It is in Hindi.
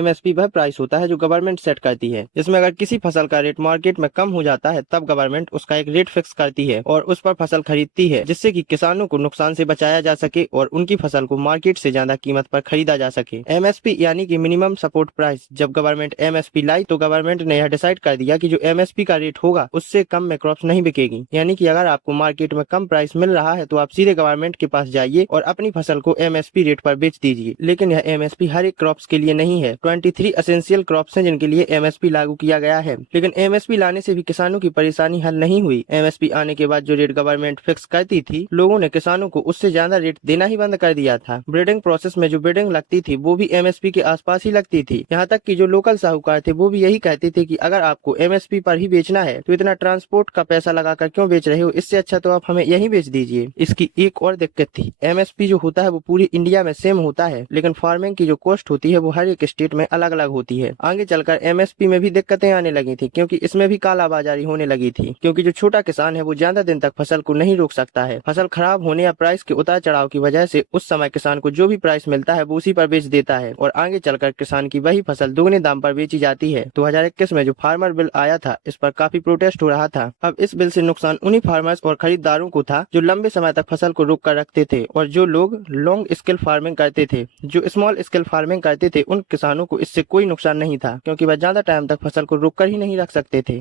एमएसपी वह प्राइस होता है जो गवर्नमेंट सेट करती है, जिसमें अगर किसी फसल का रेट मार्केट में कम हो जाता है तब गवर्नमेंट उसका एक रेट फिक्स करती है और उस पर फसल खरीदती है, जिससे कि किसानों को नुकसान से बचाया जा सके और उनकी फसल को मार्केट से ज्यादा कीमत पर खरीदा जा सके। एमएसपी यानी कि मिनिमम सपोर्ट प्राइस। जब गवर्नमेंट एमएसपी लाई तो गवर्नमेंट ने यह डिसाइड कर दिया कि जो एमएसपी का रेट होगा उससे कम में क्रॉप्स नहीं बिकेगी। यानी कि अगर आपको मार्केट में कम प्राइस मिल रहा है तो आप सीधे गवर्नमेंट के पास जाइए और अपनी फसल को एमएसपी रेट पर बेच दीजिए। लेकिन यह एमएसपी हर एक क्रॉप्स के लिए नहीं है। 23 एसेंशियल क्रॉप्स हैं जिनके लिए एमएसपी लागू किया गया है। लेकिन एमएसपी लाने से भी किसानों की परेशानी हल नहीं हुई। एमएसपी आने के बाद जो रेट गवर्नमेंट फिक्स करती थी, लोगों ने किसानों को उससे ज्यादा रेट देना ही बंद कर दिया था। ब्रीडिंग प्रोसेस में जो ब्रीडिंग लगती थी वो भी एमएसपी के आसपास ही लगती थी। यहाँ तक कि जो लोकल साहूकार थे वो भी यही कहते थे कि अगर आपको एमएसपी पर ही बेचना है तो इतना ट्रांसपोर्ट का पैसा लगाकर क्यों बेच रहे हो, इससे अच्छा तो आप हमें यही बेच दीजिए। इसकी एक और दिक्कत थी, एमएसपी जो होता है वो पूरी इंडिया में सेम होता है, लेकिन फार्मिंग की जो कॉस्ट होती है वो हर एक स्टेट में अलग अलग होती है। आगे चलकर एमएसपी में भी दिक्कतें आने लगी थी, क्योंकि इसमें भी कालाबाजारी होने लगी थी। क्योंकि जो छोटा किसान है वो ज्यादा दिन तक फसल को नहीं रोक सकता है। फसल खराब होने या प्राइस के उतार चढ़ाव की वजह से उस समय किसान को जो भी प्राइस मिलता है वो उसी पर बेच देता है और आगे चलकर किसान की वही फसल दुगने दाम पर बेची जाती है। 2021 में जो फार्मर बिल आया था, इस पर काफी प्रोटेस्ट हो रहा था। अब इस बिल से नुकसान उन्हीं फार्मर्स और खरीदारों को था जो लंबे समय तक फसल को रोक कर रखते थे, और जो लोग लॉन्ग स्केल फार्मिंग करते थे। जो स्मॉल स्केल फार्मिंग करते थे उन किसानों को इससे कोई नुकसान नहीं था, क्योंकि वह ज्यादा टाइम तक फसल को रोक कर ही नहीं रख सकते थे।